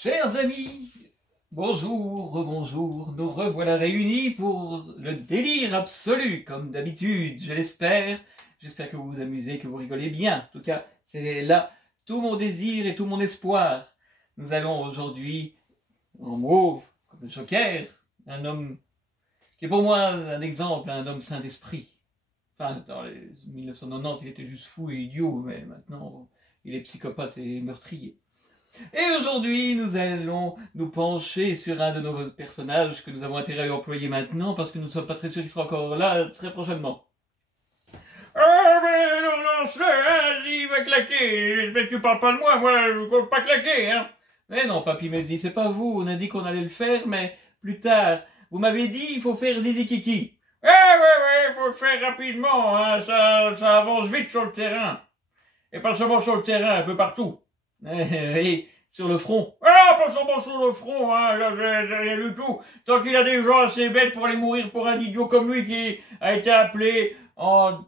Chers amis, bonjour, rebonjour, nous revoilà réunis pour le délire absolu, comme d'habitude, je l'espère. J'espère que vous vous amusez, que vous rigolez bien. En tout cas, c'est là tout mon désir et tout mon espoir. Nous allons aujourd'hui, en mauve, comme le Joker, un homme qui est pour moi un exemple, un homme sain d'esprit. Enfin, dans les 1990, il était juste fou et idiot, mais maintenant, il est psychopathe et meurtrier. Et aujourd'hui, nous allons nous pencher sur un de nos personnages que nous avons intérêt à employer maintenant parce que nous ne sommes pas très sûrs qu'il sera encore là très prochainement. Ah, mais non, il va claquer. Mais tu parles pas de moi je ne compte pas claquer, hein. Mais non, Papy Melzi, c'est pas vous. On a dit qu'on allait le faire, mais plus tard. Vous m'avez dit, il faut faire Zizi Kiki. Ouais, faut le faire rapidement, hein. Ça avance vite sur le terrain. Et pas seulement sur le terrain, un peu partout. Et sur le front. Ah, pas seulement sur le front, hein, là, j'ai rien du tout. Tant qu'il a des gens assez bêtes pour aller mourir pour un idiot comme lui qui a été appelé dans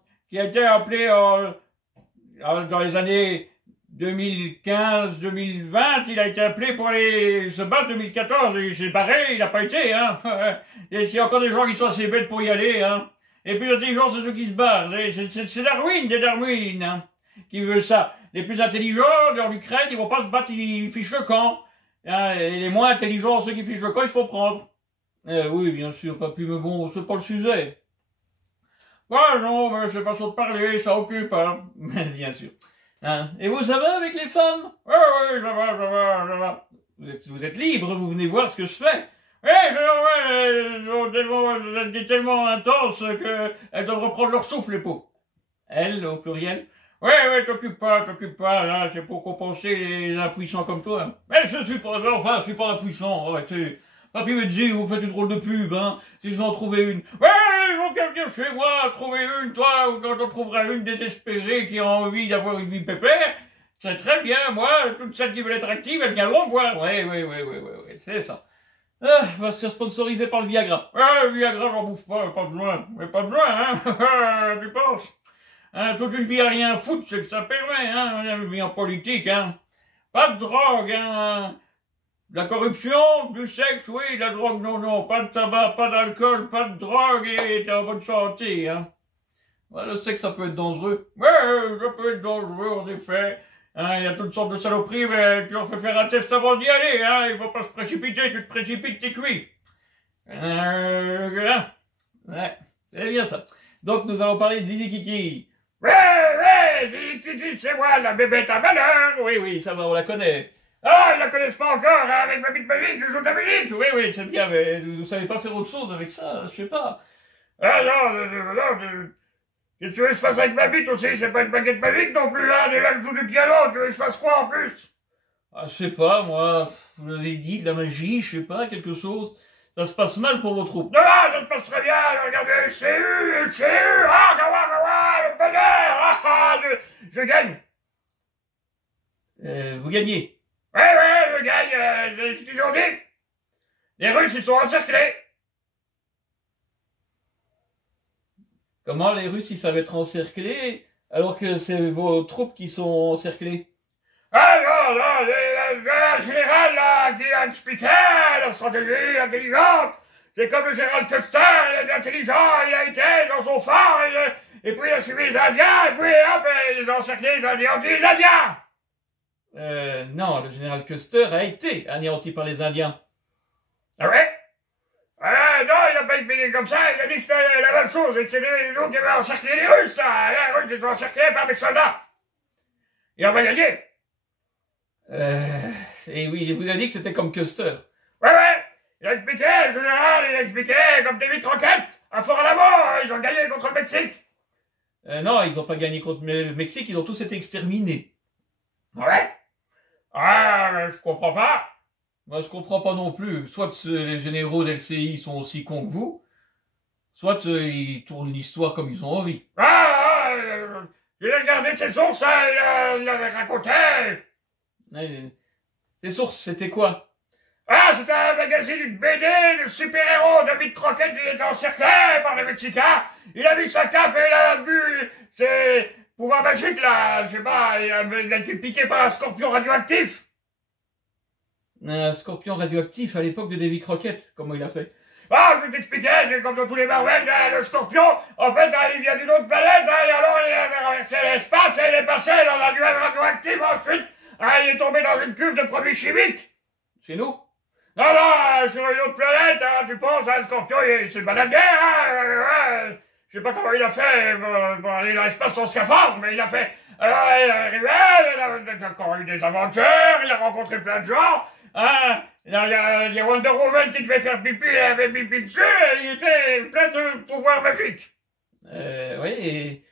les années 2015-2020, il a été appelé pour aller se battre 2014, il s'est barré, il n'a pas été, hein. Et s'il y a encore des gens qui sont assez bêtes pour y aller, hein. Et puis l'intelligent, c'est ceux qui se barrent. C'est Darwin, hein, qui veut ça. Les plus intelligents, dans l'Ukraine, ils vont pas se battre, ils fichent le camp. Hein, et les moins intelligents, ceux qui fichent le camp, il faut prendre. Oui, bien sûr, Papy, mais bon, c'est pas le sujet. Ouais, non, mais c'est façon de parler, ça occupe, hein. Bien sûr. Hein. Et vous, ça va avec les femmes? Oui, ça va. Vous êtes libre, vous venez voir ce que je fais. Elles sont tellement intenses qu'elles doivent reprendre leur souffle, les pauvres. Elles, au pluriel. Ouais, t'occupe pas, hein, c'est pour compenser les impuissants comme toi. Mais je suis pas impuissant, arrêtez. Papy Melzi, vous faites une drôle de pub, hein, s'ils vont en trouver une. Ouais, ils vont venir chez moi, trouver une, toi, ou quand on trouvera une désespérée qui a envie d'avoir une vie pépère, c'est très bien, moi, toutes celles qui veulent être actives, elles viendront voir. Ouais, c'est ça. Ah, va se faire sponsoriser par le Viagra. Ouais, le Viagra, j'en bouffe pas besoin, hein, tu penses? Hein, toute une vie à rien foutre, c'est que ça permet, hein, une vie en politique, hein. Pas de drogue, hein. De la corruption, du sexe, oui, de la drogue, non, pas de tabac, pas d'alcool, pas de drogue, et t'es en bonne santé, hein. Ouais, le sexe, ça peut être dangereux. Ouais, ça peut être dangereux, en effet. Hein, il y a toutes sortes de saloperies, mais tu leur fais faire un test avant d'y aller, hein. Il faut pas se précipiter, tu te précipites, t'es cuit. Ouais, c'est bien ça. Donc, nous allons parler de Zizi Kiki. Ouais, c'est moi, la bébête à malheur. Oui, ça va, on la connaît. Ah, ils la connaissent pas encore, hein, avec ma bite magique, je joue de la musique. Oui, c'est bien, mais vous savez pas faire autre chose avec ça, je sais pas. Ah non, qu'est-ce que tu veux que je fasse avec ma bite aussi, c'est pas une baguette magique non plus, hein, déjà que je joue du piano, tu veux que je fasse quoi en plus? Ah, je sais pas, moi, vous l'avez dit, de la magie, je sais pas, quelque chose. Ça se passe mal pour vos troupes. Non, ça se passe très bien, regardez, c'est eu, le bonheur, je gagne. Vous gagnez. Ouais, je gagne, c'est ce qu'ils ont dit. Les Russes, ils sont encerclés. Comment les Russes, ils savent être encerclés, alors que c'est vos troupes qui sont encerclées? Ah non, le général là, qui a expliqué la stratégie intelligente, c'est comme le général Custer, il est intelligent, il a été dans son fort, et puis il a suivi les Indiens, et puis hop, il les a encerclés, ils ont anéanti les Indiens. Non, le général Custer a été anéanti par les Indiens. Ah ouais? Non, il n'a pas expliqué comme ça, il a dit que c'était la même chose, et que c'est nous qui avons encerclé les Russes, là, les Russes étaient encerclés par des soldats. Et on va gagner. Et oui, il vous a dit que c'était comme Custer. Ouais, il a expliqué, le général, il a expliqué comme des vitres roquettes, à Fort-Alamo, ils ont gagné contre le Mexique. Non, ils n'ont pas gagné contre le Mexique, ils ont tous été exterminés. Ouais? Ah, mais je comprends pas. Moi, je comprends pas non plus. Soit les généraux d'LCI sont aussi cons que vous, soit ils tournent l'histoire comme ils ont envie. J'ai regardé cette source, il avait raconté. Ces sources, c'était quoi? Ah, c'était un magazine, une BD, de super-héros, David Crockett, il était encerclé par les Mexicains, il a mis sa cape et il a vu ses pouvoirs magiques, là, je sais pas, il a été piqué par un scorpion radioactif. Un scorpion radioactif à l'époque de Davy Crockett, comment il a fait? Ah, je vais t'expliquer, c'est comme dans tous les Marvel, le scorpion, en fait, il vient d'une autre planète, et alors il a traversé l'espace, et il est passé dans la nuage radioactive, ensuite, il est tombé dans une cuve de produits chimiques. Chez nous? Non, non, sur une autre planète, tu penses, le scorpion, il s'est baladé, je sais pas comment il a fait pour aller dans l'espace sans scaphandre, mais il a fait... Alors, il est arrivé, il a encore eu des aventures, il a rencontré plein de gens, il y a Wonder Woman qui devait faire pipi, il avait pipi dessus, et il était plein de pouvoirs magiques. Oui,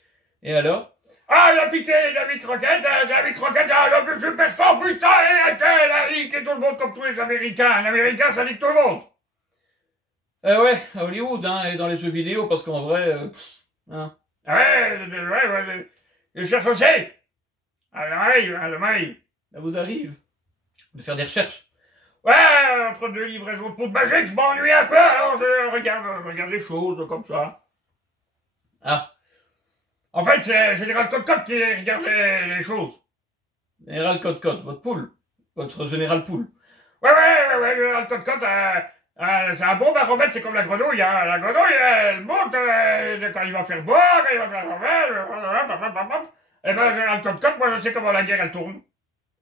et alors? Ah, il a piqué Davy Crockett, Davy Crockett a un homme super fort, putain, et il a niqué tout le monde comme tous les Américains. Un Américain, ça nique tout le monde. Ouais, à Hollywood, hein, et dans les jeux vidéo, parce qu'en vrai, hein. Ouais, je cherche aussi. Le mail. Ça vous arrive de faire des recherches? Ouais, entre deux livraisons de poudre magique, je m'ennuie un peu, alors je regarde les choses comme ça. Ah. En fait, c'est Général Cote qui regarde les choses. Général Cote, votre poule. Votre général poule. Ouais, Général Cote, c'est un bon baromètre, c'est comme la grenouille, hein. La grenouille, elle monte quand il va faire beau, quand il va faire mauvais, et ben, Général Cote, moi je sais comment la guerre elle tourne.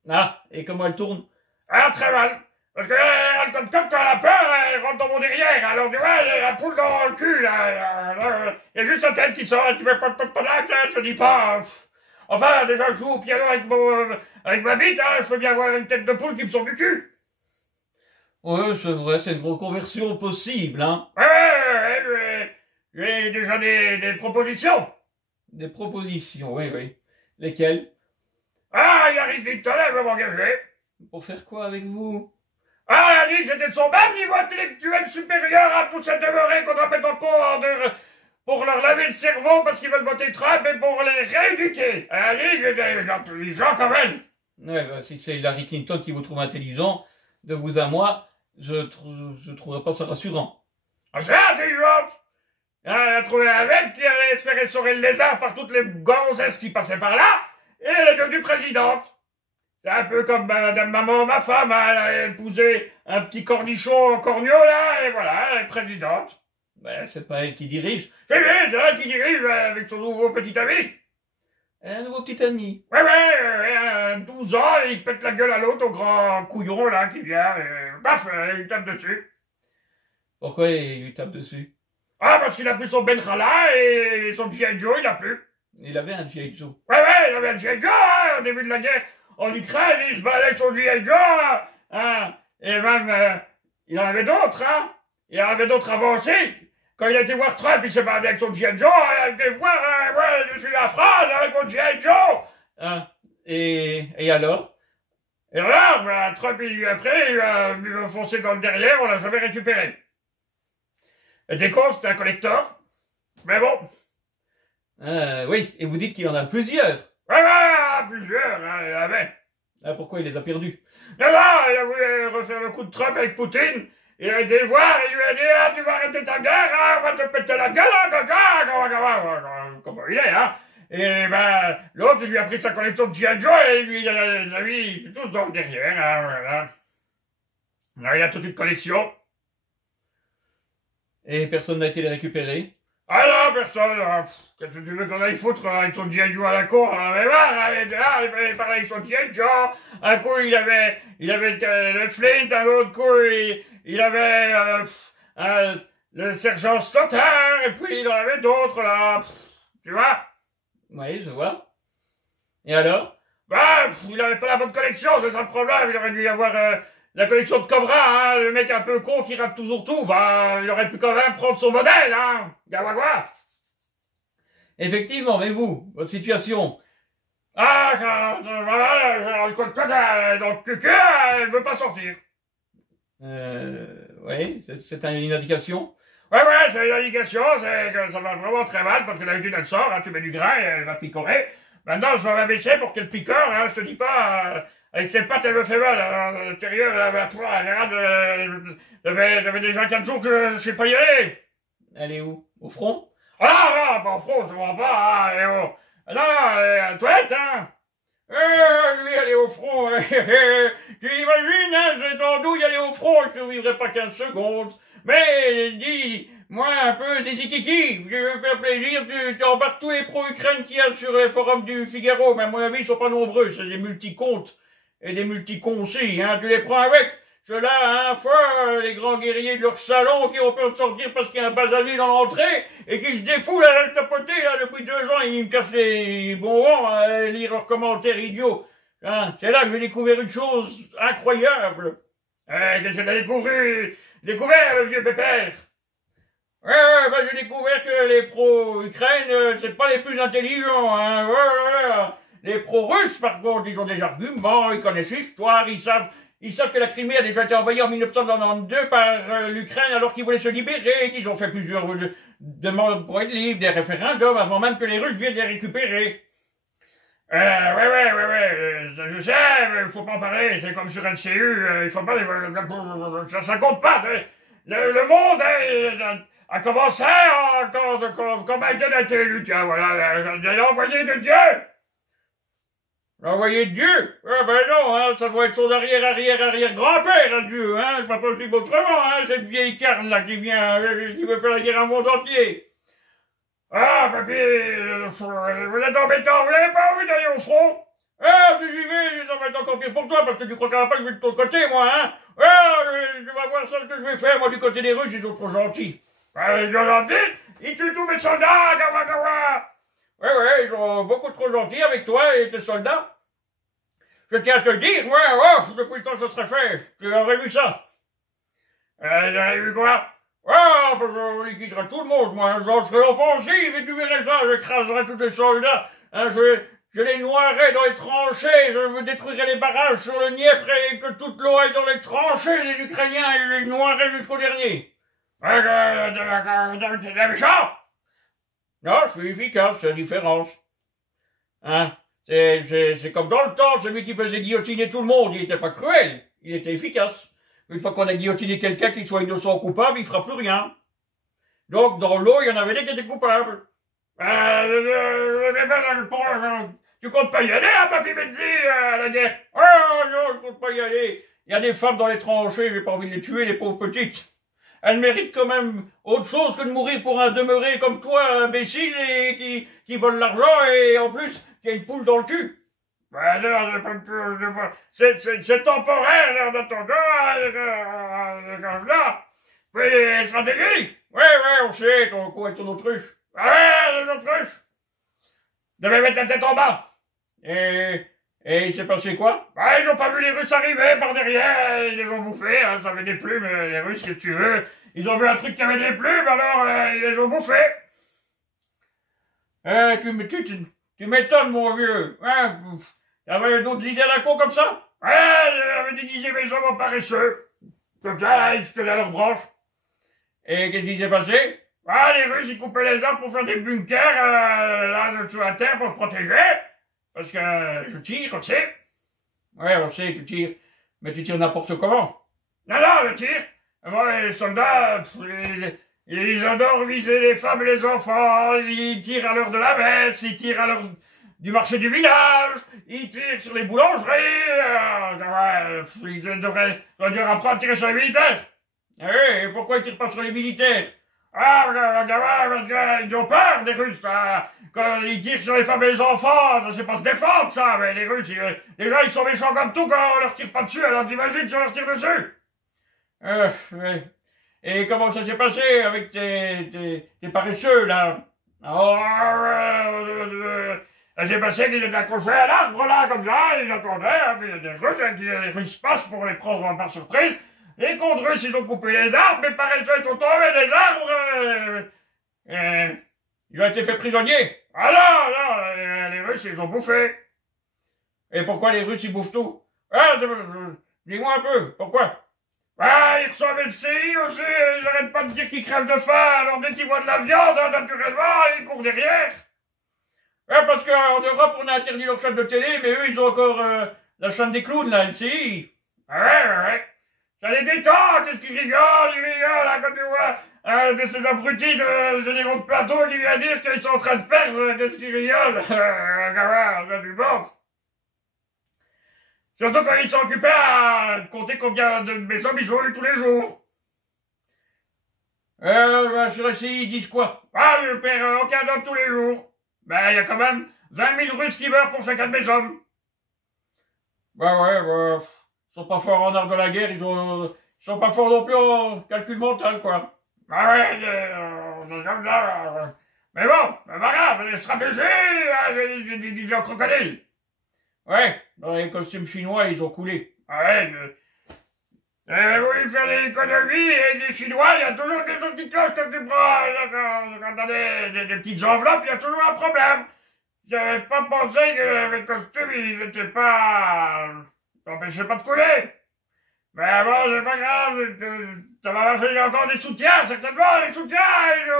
Ah, et comment elle tourne? Ah, très mal. Parce que Général Cote, quand elle a peur, elle rentre dans mon derrière. Alors, tu vois, elle a la poule dans le cul, là. Il y a juste sa tête qui sort, tu fais pas je dis pas. Enfin, déjà, je joue au piano avec ma bite, hein, je peux bien avoir une tête de poule qui me sort du cul. Ouais, c'est vrai, c'est une reconversion possible, hein. Ouais, j'ai déjà des propositions. Des propositions, oui. Lesquelles? Ah, il arrive vite, là, je vais m'engager. Pour faire quoi avec vous? Ah, elle a dit que j'étais de son même niveau intellectuel supérieur à tous ces demeurés qu'on doit mettre en cours pour leur laver le cerveau parce qu'ils veulent voter Trump et pour les rééduquer. Elle a dit que j'étais intelligent comme elle. Ouais, bah, si c'est Hillary Clinton qui vous trouve intelligent, de vous à moi, je trouverais pas ça rassurant. Ah, c'est intelligente. Elle a trouvé un mec qui allait se faire essorer le lézard par toutes les gonzesses qui passaient par là, et elle est devenue présidente. C'est un peu comme madame maman, ma femme, elle a épousé un petit cornichon cornio, là, et voilà, elle est présidente. Ben, c'est pas elle qui dirige. C'est elle qui dirige avec son nouveau petit ami. Un nouveau petit ami. Ouais, 12 ans, et il pète la gueule à l'autre, au grand couillon, là, qui vient, et paf, il lui tape dessus. Pourquoi il lui tape dessus? Ah, parce qu'il a plus son Benrala, et son G.I. Joe, il a plus. Il avait un G.I. Joe. Ouais, il avait un G.I. Joe, au début de la guerre en Ukraine, il se baladait avec son G.I. Joe, hein, et même, il en avait d'autres, hein. Il en avait d'autres avant aussi. Quand il a été voir Trump, il s'est baladé avec son G.I. Joe, il a été voir, je suis la France avec mon G.I. Joe. Ah, et alors? Et alors, Trump, après, il a foncé dans le derrière, on l'a jamais récupéré. Et t'es con, c'était un collector. Mais bon. Oui, et vous dites qu'il en a plusieurs. Ouais, plusieurs, il en avait. Ah, pourquoi il les a perdus? Non, il a voulu refaire le coup de Trump avec Poutine. Il a été le voir, il lui a dit, tu vas arrêter ta guerre, on va te péter la gueule, comment il est, hein. Et l'autre, il lui a pris sa collection de G.I. Joe, et lui, il a les amis, tous dans le derrière, hein, voilà. Alors, il a toute une collection. Et personne n'a été les récupérer? Ah non, personne. Qu'est-ce que tu veux qu'on aille foutre avec son G.I. Joe à la cour? On en avait marre, il fallait parler avec son G.I. Joe. Un coup, il avait le Flint, un autre coup, il avait le sergent Slaughter, et puis il en avait d'autres, là. Tu vois? Oui, je vois. Et alors? Il avait pas la bonne collection, c'est ça le problème. Il aurait dû y avoir la collection de Cobra, hein, le mec un peu con qui rate toujours tout. Il aurait pu quand même prendre son modèle, hein. Gawawa. Effectivement, mais vous, votre situation? Le code dans le cucu, elle veut pas sortir. Oui, c'est une indication. Ouais, c'est une indication, c'est que ça va vraiment très mal, parce que d'habitude elle sort, hein, tu mets du grain et elle va picorer. Maintenant, je vais m'abaisser pour qu'elle picore, hein, je te dis pas, avec ses pattes, elle me fait mal, à l'intérieur, regarde, j'avais déjà 4 jours que je sais pas y aller. Elle est où? Au front? Ah non, pas au front, je vois pas, hein, et oh. Non, toilette, hein. Lui aller au front, tu imagines, hein, c'est en douille aller au front, je ne vivrai pas 15 secondes. Mais dis, moi un peu des zikiki, je veux me faire plaisir, tu embarques tous les pro-Ukraine qu'il y a sur les forums du Figaro, mais à mon avis ils sont pas nombreux, c'est des multicomptes et des multicons aussi, hein, tu les prends avec. Ceux-là, hein, les grands guerriers de leur salon qui ont peur de sortir parce qu'il y a un basavi dans l'entrée et qui se défoulent à la tapoter, là, depuis 2 ans, ils me cassent les bonbons à lire leurs commentaires idiots. Hein, c'est là que j'ai découvert une chose incroyable. Qu'est-ce que t'as découvert, le vieux pépère? J'ai découvert que les pro-Ukraine, c'est pas les plus intelligents, hein, Les pro-russes, par contre, ils ont des arguments, ils connaissent l'histoire, ils savent que la Crimée a déjà été envahie en 1992 par l'Ukraine alors qu'ils voulaient se libérer, qu'ils ont fait plusieurs demandes pour être libres, des référendums avant même que les Russes viennent les récupérer. Je sais, il faut pas en parler, c'est comme sur LCU, il faut pas, ça compte pas, le monde a commencé quand Biden a été élu, tiens, voilà, l'envoyé de Dieu! L'envoyé de Dieu? Ah ben non, hein, ça doit être son arrière-grand-père, Dieu, hein, c'est pas possible autrement, hein, cette vieille carne là qui vient, qui veut faire la guerre au monde entier. Ah, papy, vous êtes embêtant, vous n'avez pas envie d'aller au front? Ah, si j'y vais, ça va être encore pire pour toi, parce que tu crois qu'à la pas que je vais de ton côté, moi, hein? Ah, tu vas voir ça ce que je vais faire, moi, du côté des Russes, ils sont trop gentils. Ils sont gentils? Ils tuent tous mes soldats, gawa! Ouais, ils sont beaucoup trop gentils avec toi et tes soldats. Je tiens à te le dire, depuis le temps que ça serait fait, tu aurais vu ça. J'aurais vu quoi? Parce qu'on liquidera tout le monde, moi, je serai offensive et tu verrais ça, j'écraserai tous les soldats, hein, je les noierai dans les tranchées, je détruirai les barrages sur le Dniepr et que toute l'eau aille dans les tranchées des Ukrainiens et je les noierai jusqu'au dernier. T'es méchant? Non, je suis efficace, c'est la différence. Hein? C'est comme dans le temps, celui qui faisait guillotiner tout le monde, il était pas cruel, il était efficace. Une fois qu'on a guillotiné quelqu'un, qu'il soit innocent ou coupable, il fera plus rien. Donc, dans l'eau, il y en avait des qui étaient coupables. Tu comptes pas y aller, hein, papy Benzi, à la guerre? Non, je compte pas y aller. Il y a des femmes dans les tranchées, j'ai pas envie de les tuer, les pauvres petites. Elles méritent quand même autre chose que de mourir pour un demeuré comme toi, imbécile, et qui vole l'argent, et en plus, qui a une poule dans le cul. C'est temporaire, en attendant, là. Puis, stratégie. Ouais, on sait, ton coup avec ton autruche. L'autruche. Devait mettre la tête en bas. Et il s'est passé quoi? Ils n'ont pas vu les Russes arriver par derrière, ils les ont bouffés, hein, ça avait des plumes, les Russes, que tu veux. Ils ont vu un truc qui avait des plumes, alors ils les ont bouffés. Tu m'étonnes, mon vieux. Hein, t'avais d'autres idées à la con comme ça? J'avais déguisé mes hommes en paresseux. Comme ça, ils se tenaient à leur branche. Et qu'est-ce qui s'est passé? Les Russes, ils coupaient les arbres pour faire des bunkers, là, sous la terre pour se protéger. Parce que je tire, on sait. Ouais, on sait, tu tires. Mais tu tires n'importe comment. Non, je tire. Moi, les soldats, ils adorent viser les femmes et les enfants. Ils tirent à l'heure de la messe, ils tirent à l'heure du marché du village, ils tirent sur les boulangeries. Ils devraient apprendre à tirer sur les militaires. Et pourquoi ils tirent pas sur les militaires? Ils ont peur, les Russes, là. Quand ils tirent sur les femmes et les enfants, ça c'est pas se défendre, ça, mais les Russes, déjà, ils sont méchants comme tout quand on leur tire pas dessus, alors t'imagines si on leur tire dessus? Ouais. Et comment ça s'est passé avec tes paresseux, là? Ça s'est passé qu'ils étaient accrochés à l'arbre, là, comme ça, ils attendaient, puis il y a des Russes, les Russes passent pour les prendre par surprise. Les contre Russes, ils ont coupé les arbres, mais paresseux, ils sont tombés des arbres, ils ont été faits prisonniers. Non, les Russes, ils ont bouffé. Et pourquoi les Russes, ils bouffent tout? Dis-moi un peu, pourquoi? Ils reçoivent le CI aussi, ils n'arrêtent pas de dire qu'ils crèvent de faim, alors dès qu'ils voient de la viande, naturellement, ils courent derrière. Parce qu'en Europe, on a interdit leur chaîne de télé, mais eux, ils ont encore la chaîne des clowns, là, LCI. Ouais. Ça les détend, qu'est-ce qu'ils rigolent, là, quand tu vois de ces abrutis de généraux de plateau qui viennent dire qu'ils sont en train de perdre, qu'est-ce qu'ils rigolent? Du bon. Surtout quand ils sont occupés à compter combien de mes hommes ils ont eu tous les jours. Sur SCI, ils disent quoi? Ah, je perds aucun homme tous les jours. Ben, il y a quand même 20 000 Russes qui meurent pour chacun de mes hommes. Bah ouais, bah, ils sont pas forts en art de la guerre, ils sont pas forts non plus en calcul mental, quoi. Ah ouais, mais bon, c'est pas grave, les stratégies, des en crocodile. Ouais, dans les costumes chinois, ils ont coulé. Ah ouais, vous voulez faire des économies et les Chinois, il y a toujours des gens qui clochent dans tes bras. Quand t'as des petites enveloppes, il y a toujours un problème. J'avais pas pensé que les costumes, ils étaient pas... t'empêchaient pas de couler. Mais bon, c'est pas grave, ça va marcher, j'ai encore des soutiens, certainement, des soutiens,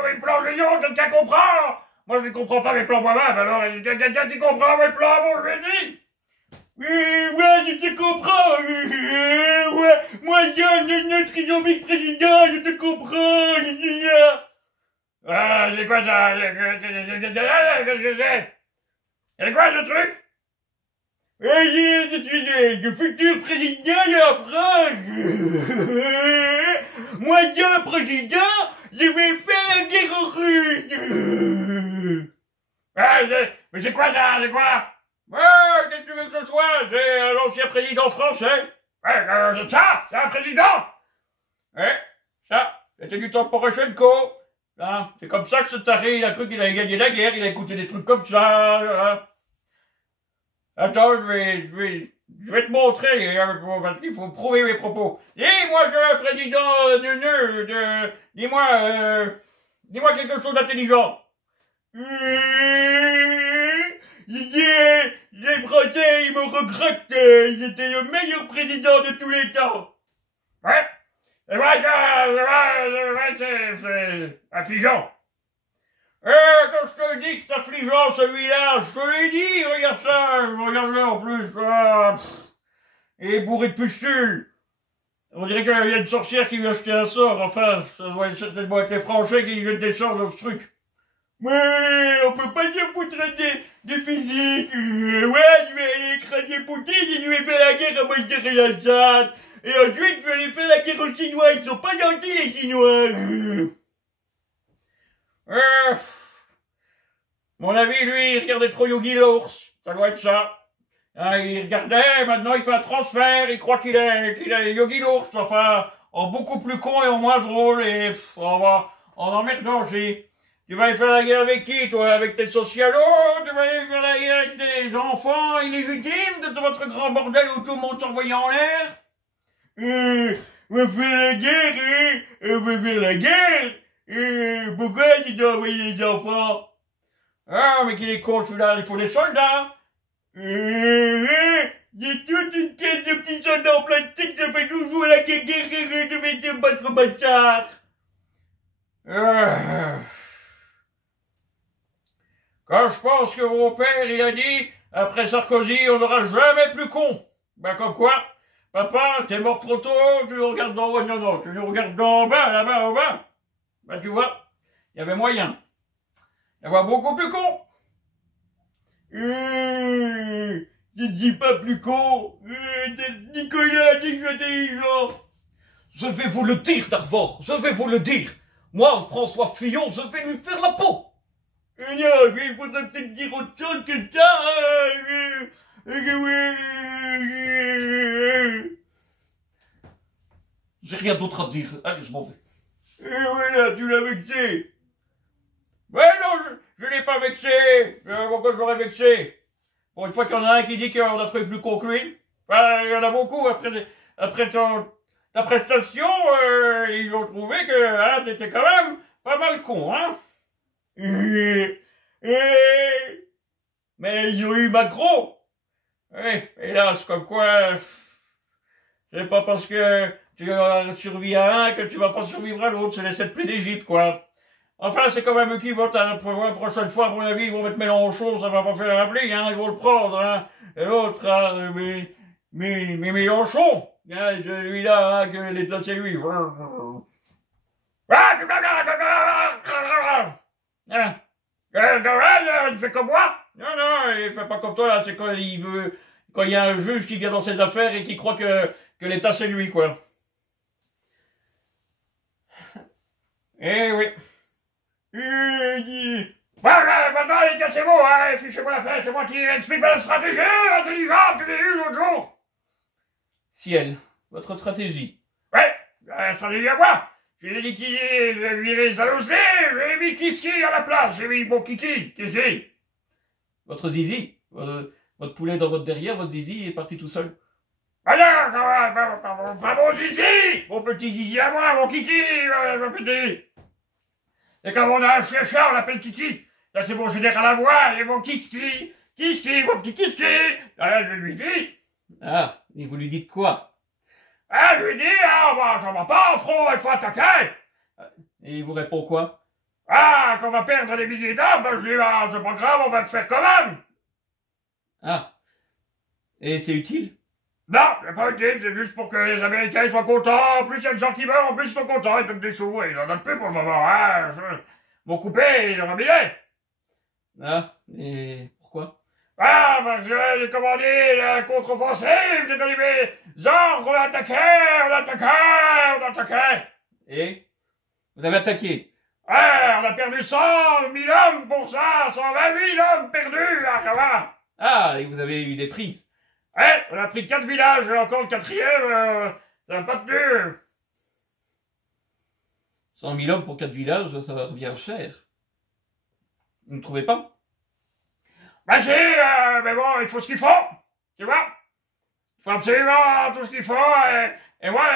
les plans géniaux, quelqu'un comprend. Moi, je ne comprends pas mes plans moi-même, alors quelqu'un qui comprend mes plans, bon, je l'ai dit. Ouais, je te comprends. Ouais, moi, notre islamique président, je te comprends. C'est quoi ça? C'est quoi ce truc? Je suis le futur président de la France. Moi, président, je vais faire la guerre aux Russes. Mais c'est quoi ça? C'est quoi? Qu'est-ce que tu veux que ce soit? C'est l'ancien président français. Ça? C'est un président? Ouais, ça, c'était du temps Poroshenko. Hein, c'est comme ça que ce taré, il a cru qu'il allait gagner la guerre, il a écouté des trucs comme ça. Hein. Attends, je vais te montrer, parce qu'il faut prouver mes propos. Dis-moi, je suis un président dis-moi quelque chose d'intelligent. Les Français, ils me regrettent, ils étaient le meilleur président de tous les temps. Ouais, c'est vrai que c'est affligeant. Quand je te dis que c'est affligeant celui-là, je te l'ai dit, regarde ça, regarde-le en plus. Il est bourré de pustules. On dirait qu'il y a une sorcière qui lui a acheté un sort, enfin, ça doit certainement être les Français qui lui jettent des sorts dans ce truc. Mais on peut pas se foutre de physique. Ouais, je vais aller écraser Poutine et je vais faire la guerre à Bachar el-Assad. Et ensuite, je vais aller faire la guerre aux Chinois. Ils sont pas gentils, les Chinois. Mon avis, lui, il regardait trop Yogi l'ours. Ça doit être ça. Hein, il regardait, maintenant il fait un transfert, il croit qu'il est Yogi l'ours. Enfin, en beaucoup plus con et en moins drôle. Et en emmerdant aussi. Tu vas aller faire la guerre avec qui, toi? Avec tes socialos? Tu vas aller faire la guerre avec tes enfants illégitimes de votre grand bordel où tout le monde s'envoyait en l'air? On va faire la guerre, on va faire la guerre. Pourquoi tu dois envoyer les enfants? Ah, mais qu'il est con celui-là, il faut des soldats. J'ai toute une caisse de petits soldats en plastique, je fais toujours la guerre, je vais te battre Bachar. Quand je pense que mon père, il a dit, après Sarkozy, on n'aura jamais plus con. Ben, comme quoi, papa, t'es mort trop tôt, tu nous regardes d'en haut, non, tu nous regardes d'en bas, là-bas, en bas. Ben, tu vois, il y avait moyen d'avoir beaucoup plus con. Je dis pas plus con. Nicolas dit que je suis intelligent. Je vais vous le dire, Darvor, je vais vous le dire. Moi, François Fillon, je vais lui faire la peau. Non, mais il faudrait peut-être dire autre chose que ça. J'ai rien d'autre à dire. Allez, je m'en vais. Et voilà, tu l'as vexé. Ouais, non, je l'ai pas vexé. Pourquoi je l'aurais vexé? Pour une fois qu'il y en a un qui dit qu'on a trouvé plus con que lui. Enfin, il y en a beaucoup après ta prestation, ils ont trouvé que t'étais quand même pas mal con, hein. Mais ils ont eu Macron. Oui, hélas, comme quoi, c'est pas parce que tu as survécu à un que tu vas pas survivre à l'autre, c'est les 7 plaies d'Égypte, quoi. Enfin, c'est quand même eux qui votent, hein. La prochaine fois, à mon avis, ils vont mettre Mélenchon, ça va pas faire un pli, hein, ils vont le prendre, hein. Et l'autre, hein, mais Mélenchon, hein, celui-là, hein, que l'État, c'est lui. Il fait comme moi? Non, il fait pas comme toi, là, c'est quand quand il y a un juge qui vient dans ses affaires et qui croit que l'État c'est lui, quoi. Eh oui. Voilà, maintenant, allez, cassez-vous, hein, fichez-moi la paix, c'est moi qui explique ma stratégie intelligente que j'ai eue l'autre jour. Ciel, votre stratégie. Ouais, la stratégie à moi. J'ai liquidé, j'ai viré Zalosé, j'ai mis Kiski à la place, j'ai mis mon Kiki, Kiki. Votre zizi. Votre poulet dans votre derrière, votre zizi est parti tout seul. Ah non, pas mon zizi, mon petit zizi à moi, mon Kiki, mon petit. Et quand on a un chien chat, on l'appelle Kiki. Là, c'est bon, je n'ai rien à voir, et mon Kiski, Kiski, mon petit Kiski. Là, je lui dis. Ah, et vous lui dites quoi? Ah, je lui dis, ah, bah, ça va pas en front, il faut attaquer. Et il vous répond quoi? Ah, qu'on va perdre des milliers d'hommes, ben, je dis, ah, c'est pas grave, on va le faire quand même. Ah. Et c'est utile? Non, c'est pas utile, c'est juste pour que les Américains ils soient contents. En plus, il y a des gens qui meurent, en plus, ils sont contents, ils donnent des sous, et ils en donnent plus pour le moment, hein. Mon coupé, il aura billet. Ah, et pourquoi? Ah, parce que j'ai commandé la contre-offensive, j'ai donné mes ordres, on attaquait. Et? Vous avez attaqué? Ouais, on a perdu 100 000 hommes pour ça, 120 000 hommes perdus, là, ça va. Ah, et vous avez eu des prises? Ouais, on a pris 4 villages, et encore le 4e, ça n'a pas tenu. 100 000 hommes pour 4 villages, ça revient cher. Vous ne trouvez pas? Bah si, mais bon, il faut ce qu'il faut, tu vois. Il faut absolument tout ce qu'il faut, et moi,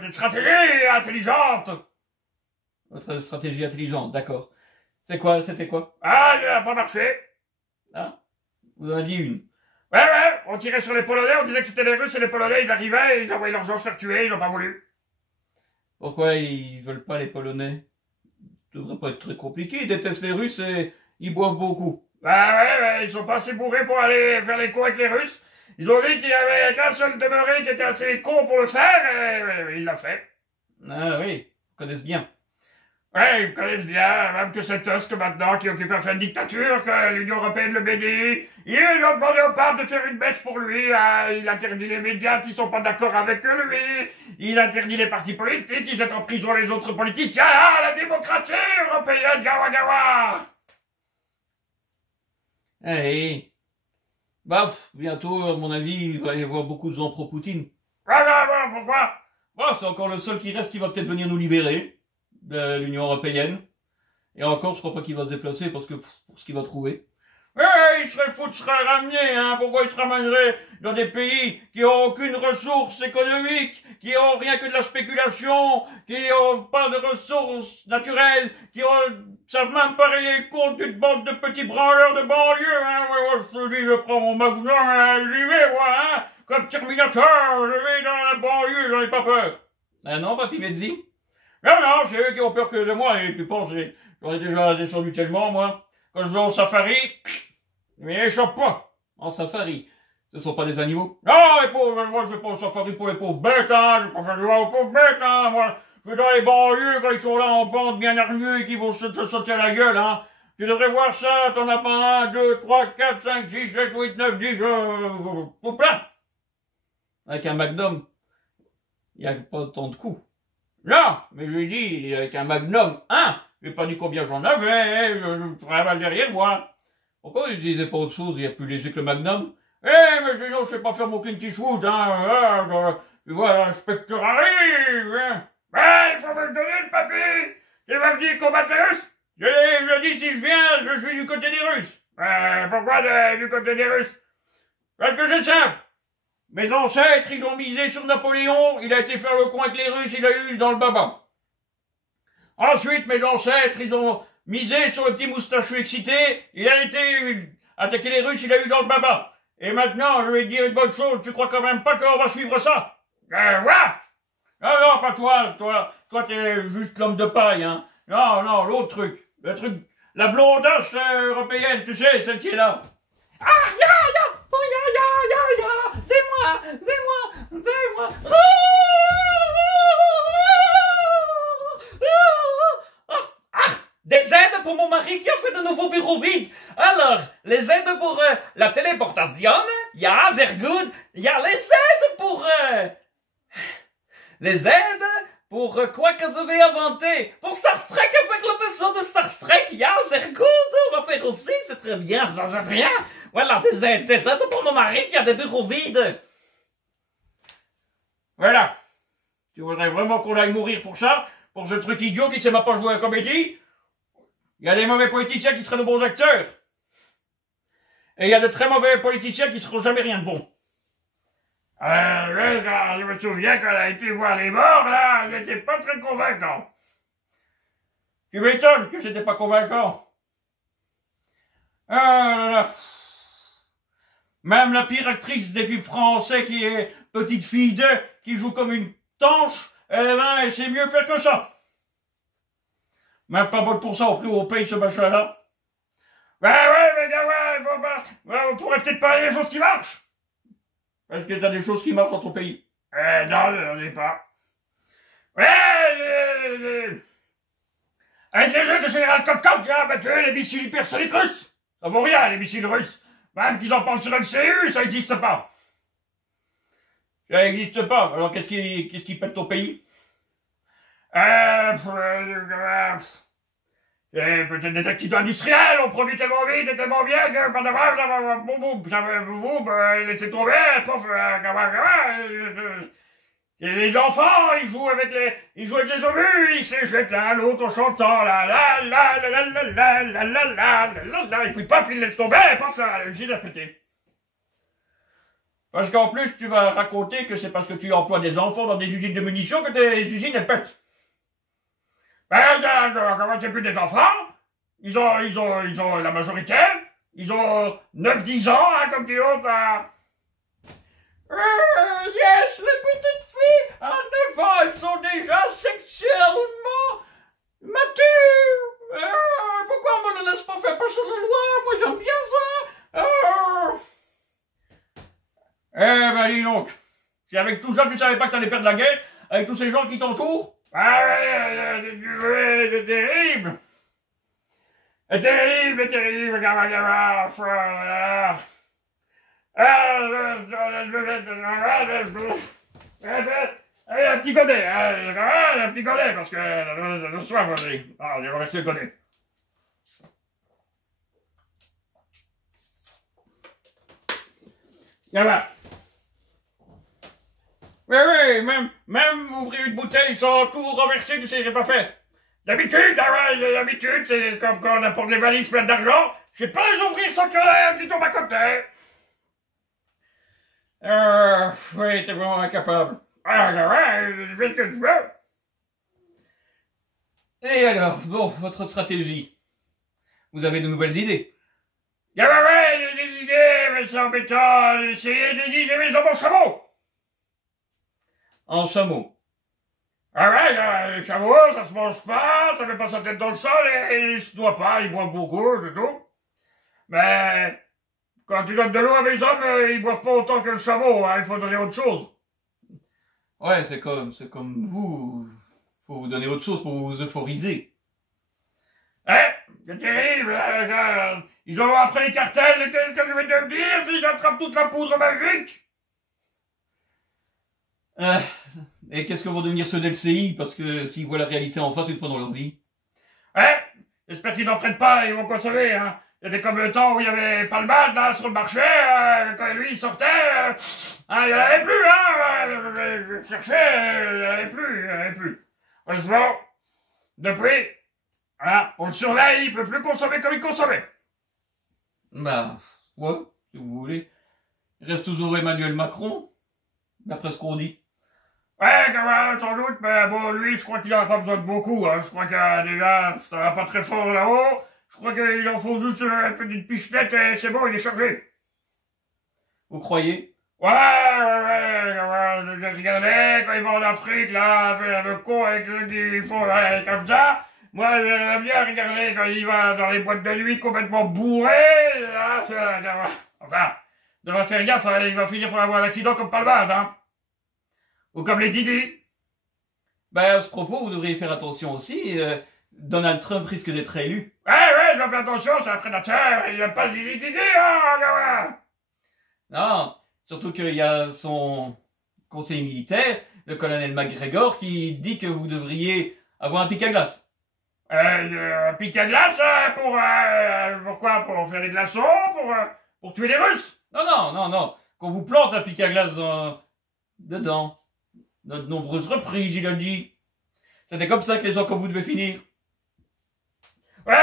une stratégie intelligente. Votre stratégie intelligente, d'accord. C'est quoi? C'était quoi? Ah, il n'a pas marché. Ah, vous en aviez une. Ouais, on tirait sur les Polonais, on disait que c'était les Russes et les Polonais, ils arrivaient, ils envoyaient leurs gens se faire tuer, ils n'ont pas voulu. Pourquoi ils veulent pas les Polonais? Ça devrait pas être très compliqué, ils détestent les Russes et ils boivent beaucoup. Bah ouais, ils sont pas assez bourrés pour aller faire les cons avec les Russes. Ils ont dit qu'il y avait qu'un seul demeuré qui était assez con pour le faire, et il l'a fait. Ah oui, ils connaissent bien. Ouais, ils connaissent bien, même que c'est Tusk maintenant qui occupe un fait de dictature, que l'Union Européenne le bénit. Ils ont demandé au pape de faire une bête pour lui, il interdit les médias qui sont pas d'accord avec lui, il interdit les partis politiques, il jette en prison les autres politiciens, la démocratie européenne, gawa gawa. Allez. Bah, bientôt, à mon avis, il va y avoir beaucoup de gens pro-Poutine. Ah, pourquoi? Bah, c'est encore le seul qui reste qui va peut-être venir nous libérer de l'Union Européenne. Et encore, je crois pas qu'il va se déplacer parce que, pour ce qu'il va trouver. Il serait fou de se ramener, hein. Pourquoi il se ramènerait dans des pays qui ont aucune ressource économique, qui ont rien que de la spéculation, qui ont pas de ressources naturelles, qui savent même pas régler les comptes d'une bande de petits branleurs de banlieue, hein. Moi, je te dis, je prends mon Magnum, j'y vais, moi, hein. Comme Terminator, je vais dans la banlieue, j'en ai pas peur. Ah non, Papy Mezzi? Non, c'est eux qui ont peur que de moi, et tu penses, j'en ai déjà descendu tellement, moi. Quand je vais au safari, mais ils échappent pas. En safari. Ce sont pas des animaux? Non, les pauvres, moi je vais pas au safari pour les pauvres bêtes, hein, je vais pas faire du mal aux pauvres bêtes, hein, moi, je vais dans les banlieues quand ils sont là en bande bien armés et qu'ils vont se sauter à la gueule, hein. Tu devrais voir ça, t'en as pas 1, 2, 3, 4, 5, 6, 7, 8, 9, 10, tout plein. Avec un Magnum, il n'y a pas tant de coups. Non, mais je lui dis, avec un Magnum 1, j'ai pas dit combien j'en avais, je travaille derrière moi. Pourquoi vous n'utilisez pas autre chose? Il y a plus léger que le Magnum? Mais sinon, je sais pas faire mon Clint Eastwood, hein, tu vois, l'inspecteur arrive, hein. Il faut me le donner, le papier. Il va venir combattre les Russes. Je dis, si je viens, je suis du côté des Russes. Pourquoi du côté des Russes? Parce que c'est simple. Mes ancêtres, ils ont misé sur Napoléon, il a été faire le coin avec les Russes, il a eu dans le baba. Ensuite, mes ancêtres, ils ont misé sur le petit moustachu excité, il a été attaquer les Russes, il a eu dans le baba. Et maintenant, je vais te dire une bonne chose, tu crois quand même pas qu'on va suivre ça? What? Non, pas toi, toi t'es juste l'homme de paille, hein. Non, l'autre truc, le truc, la blondasse européenne, tu sais, celle qui est là. C'est moi. Des aides pour mon mari qui a fait de nouveaux bureaux vides. Alors, les aides pour la téléportation, Ja, sehr gut. Ja, les aides pour... les aides pour quoi que je vais inventer. Pour Star Trek avec le vaisseau de Star Trek. Ja, sehr gut. On va faire aussi, c'est très bien, ça c'est bien. Voilà, des aides pour mon mari qui a des bureaux vides. Voilà. Tu voudrais vraiment qu'on aille mourir pour ça? Pour ce truc idiot qui ne sait même pas jouer à la comédie? Il y a des mauvais politiciens qui seraient de bons acteurs. Et il y a de très mauvais politiciens qui seront jamais rien de bon. Je me souviens quand on a été voir les morts, là, ils n'étaient pas très convaincants. Tu m'étonnes que c'était pas convaincant. Ah là là. Même la pire actrice des films français qui est petite fille d'eux, qui joue comme une tanche, eh ben, elle sait mieux faire que ça. Même pas bon pour ça, on paye ce machin-là. Ouais, mais ouais, faut pas, on pourrait peut-être parler des choses qui marchent. Est-ce que t'as des choses qui marchent dans ton pays? Non, j'en ai pas. Avec les jeux de Général Coq-Coq, qui a battu les missiles hypersoniques russes. Ça vaut rien, les missiles russes. Même qu'ils en parlent sur LCU, ça n'existe pas. Ça n'existe pas. Alors qu'est-ce qui pète ton pays? Peut-être des accidents industriels, on produit tellement vite et tellement bien que laissez tomber, et les enfants, ils jouent avec les obus, ils se jettent l'un à l'autre en chantant et puis paf, ils laissent tomber, paf, l'usine a pété. Parce qu'en plus, tu vas raconter que c'est parce que tu emploies des enfants dans des usines de munitions que tes usines elles pètent. Comment c'est plus des enfants? Ils ont la majorité. Ils ont 9-10 ans, hein, comme tu autres, là. Yes, les petites filles, à 9 ans, elles sont déjà sexuellement matures. Pourquoi on ne laisse pas faire passer la loi? Moi, j'aime bien ça. Ben, dis donc. Si avec tout ça, tu savais pas que t'allais perdre la guerre, avec tous ces gens qui t'entourent? C'est terrible. C'est terrible, terrible, Allez, un petit godet, parce que j'ai soif aujourd'hui. Ah, j'ai remercié le godet. Là-bas. Oui, même ouvrir une bouteille sans tout renverser, tu sais, j'ai pas fait. D'habitude, c'est comme quand on apporte des valises pleines d'argent, je vais pas les ouvrir sans qu'il y ait un qui tombe à côté. Oui, t'es vraiment incapable. Je fais ce que tu veux. Et alors, bon, votre stratégie. Vous avez de nouvelles idées? J'ai des idées, mais c'est embêtant d'essayer de les dire, mais sur mon chameau. En chameau. Les chameaux, ça se mange pas, ça met pas sa tête dans le sol et il se noie pas, il boit beaucoup, c'est tout. Mais quand tu donnes de l'eau à mes hommes, ils boivent pas autant que le chameau, hein, il faut donner autre chose. Ouais, c'est comme vous. Faut vous donner autre chose pour vous euphoriser. C'est terrible, ils ont après les cartels, qu'est-ce que je vais devenir s'ils attrapent toute la poudre magique? Et qu'est-ce que vont devenir ceux d'LCI? Parce que s'ils voient la réalité en face une fois dans leur vie. J'espère qu'ils n'en prennent pas, ils vont consommer, hein. C'était comme le temps où il y avait pas le mal, là, sur le marché, quand lui, il sortait, il n'y en avait plus, hein. Je cherchais, il n'y en avait plus. Heureusement, depuis, on le surveille, il peut plus consommer comme il consommait. Bah, ouais, si vous voulez. Il reste toujours Emmanuel Macron, d'après ce qu'on dit. Sans doute, mais bon, lui, je crois qu'il n'en a pas besoin de beaucoup, hein. Je crois que déjà, ça va pas très fort là-haut. Je crois qu'il en faut juste un peu d'une pichenette et c'est bon, il est chargé. Vous croyez? Regardez, quand ils vont en Afrique, là, faire le con avec ceux qui font comme ça. Moi, j'aime bien regarder quand il va dans les boîtes de nuit complètement bourré. Là, enfin, il devrait faire gaffe, il va finir par avoir un accident comme Palmade, hein. Ou comme les Didi. Ben, à ce propos, vous devriez faire attention aussi. Donald Trump risque d'être réélu. Ouais, je dois faire attention, c'est un prédateur, il n'aime pas Didi, hein, Non, surtout qu'il y a son conseiller militaire, le colonel McGregor, qui dit que vous devriez avoir un pic à glace. Un pic à glace, pourquoi? Pour faire des glaçons? Pour tuer les Russes? Non. Qu'on vous plante un pic à glace dedans. De nombreuses reprises, il a dit. C'était comme ça que les gens comme vous devaient finir. Ouais,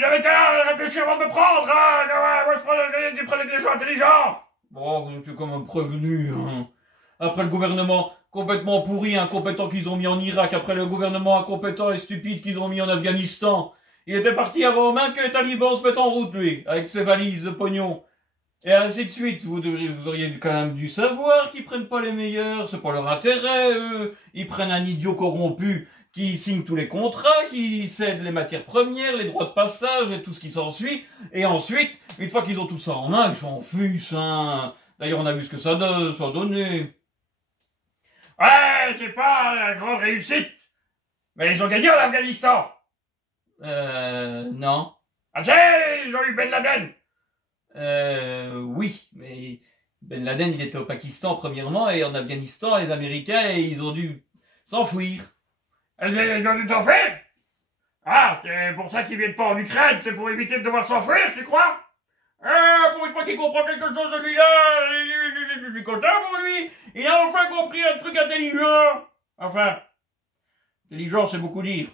j'avais qu'à réfléchir avant de me prendre, hein. Moi, je prenais des gens intelligents. Bon, vous étiez quand même prévenu, hein. Après le gouvernement complètement pourri, incompétent qu'ils ont mis en Irak, après le gouvernement incompétent et stupide qu'ils ont mis en Afghanistan, il était parti avant même que les talibans se mettent en route, lui, avec ses valises de pognon. Et ainsi de suite, vous auriez quand même dû savoir qu'ils prennent pas les meilleurs, c'est pas leur intérêt, eux. Ils prennent un idiot corrompu qui signe tous les contrats, qui cède les matières premières, les droits de passage et tout ce qui s'ensuit. Et ensuite, une fois qu'ils ont tout ça en main, ils s'en fichent, hein. D'ailleurs, on a vu ce que ça a donné. Ouais, c'est pas la grande réussite. Mais ils ont gagné en Afghanistan. Non. Ah si, ils ont eu Ben Laden. Oui, mais Ben Laden, il était au Pakistan premièrement, et en Afghanistan, les Américains, ils ont dû s'enfuir. Ils ont dû t'en faire? Ah, c'est pour ça qu'ils viennent pas en Ukraine, c'est pour éviter de devoir s'enfuir, c'est quoi? Pour une fois qu'il comprend quelque chose, celui-là, je suis content pour lui. Il a enfin compris un truc intelligent. Enfin, intelligent, c'est beaucoup dire.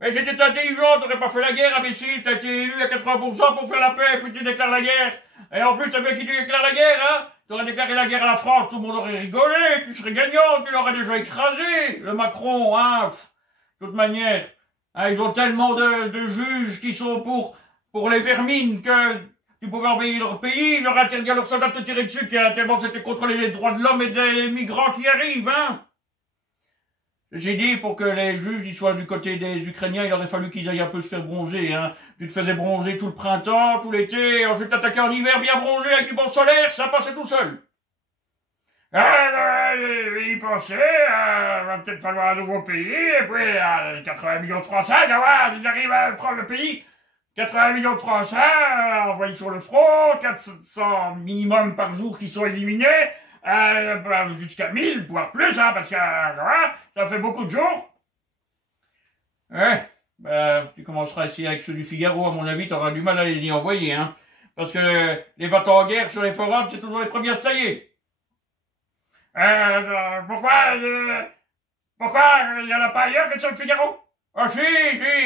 Mais si t'étais intelligent, t'aurais pas fait la guerre, imbécile, t'as été élu à 80% pour faire la paix, puis tu déclares la guerre. Et en plus, t'as vu qui déclare la guerre, hein? T'aurais déclaré la guerre à la France, tout le monde aurait rigolé, tu serais gagnant, tu l'aurais déjà écrasé, le Macron, hein, de toute manière. Hein, ils ont tellement de juges qui sont pour les vermines que tu pouvais envahir leur pays, ils leur interdit à leurs soldats de te tirer dessus, tellement que c'était contre les droits de l'homme et des migrants qui arrivent, hein. J'ai dit, pour que les juges ils soient du côté des Ukrainiens, il aurait fallu qu'ils aillent un peu se faire bronzer, hein. Tu te faisais bronzer tout le printemps, tout l'été, ensuite t'attaquais en hiver bien bronzé avec du bon solaire, ça passait tout seul. Il pensait, va peut-être falloir un nouveau pays, et puis 80 millions de Français, ils arrivent à prendre le pays. 80 millions de Français envoyés sur le front, 400 minimum par jour qui sont éliminés, jusqu'à 1000, voire plus, hein, parce que ça fait beaucoup de jours. Ouais, tu commenceras ici avec ceux du Figaro, à mon avis, t'auras du mal à les y envoyer, hein. Parce que les va-t'en en guerre sur les forums, c'est toujours les premiers à se tailler. Pourquoi il y en a pas ailleurs que sur le Figaro? Ah si,